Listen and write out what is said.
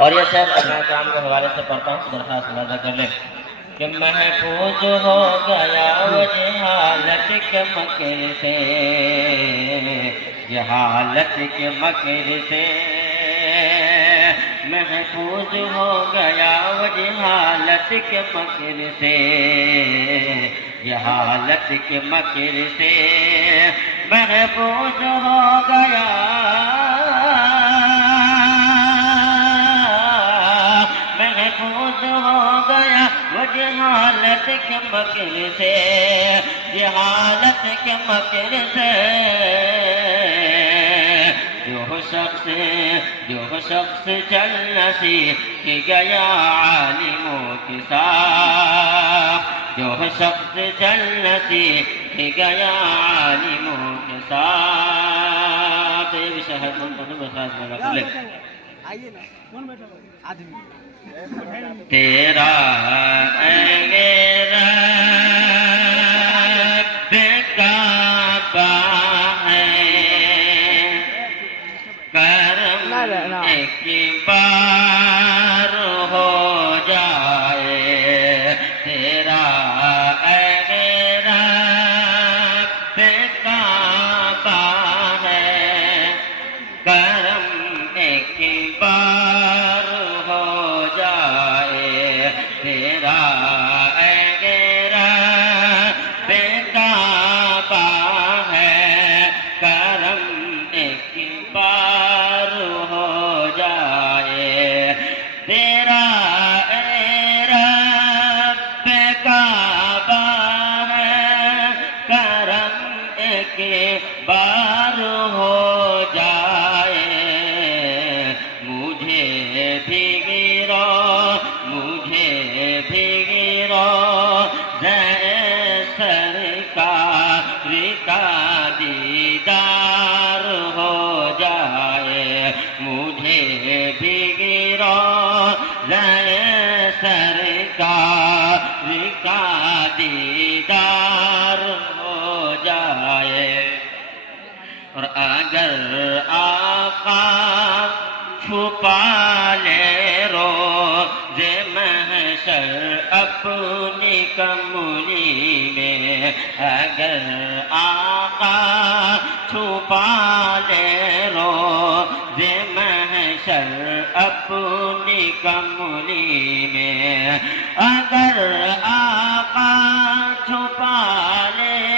اور یہ شعر میں کرام کے حوالے سے پڑھتا ہوں، درخواست ادا کر لیں کہ محفوظ ہو گیا وہ جہالت کے مکر سے، جہالت کے مکر سے محفوظ ہو گیا وہ جہالت کے مکر سے، جہالت کے مکر سے محفوظ ہو گیا، محفوظ ہو گیا وہ جہالت کے مکر سے، جہالت کے مکر سے جو شخص چلنا سیکھ گیا عالموں کے ساتھ، جو شخص چلنا سیکھ گیا عالموں کے ساتھ، یہ بھی شہد بخاص میں رکھ لے تیرا میرا ایک بار ہو جائے تیرا میرا کعبہ ہے، کرم ایک بار ہو جائے تیرا میرا کعبہ ہے، کرم ایک بار ہو جائے تیرا رب کعبہ ہے، کرم ایک بار ہو جائے، مجھے بھی گرو، مجھے بھی گرو سرکار کا دیدار ہو جائے، مجھے بھی گرو سرکار کا دیدار ہو جائے، اور اگر آقا چھپا لے روز محشر اپنی کملی میں، اگر آقا چھپا لے روز محشر اپنی کملی میں، اگر آقا چھپا لے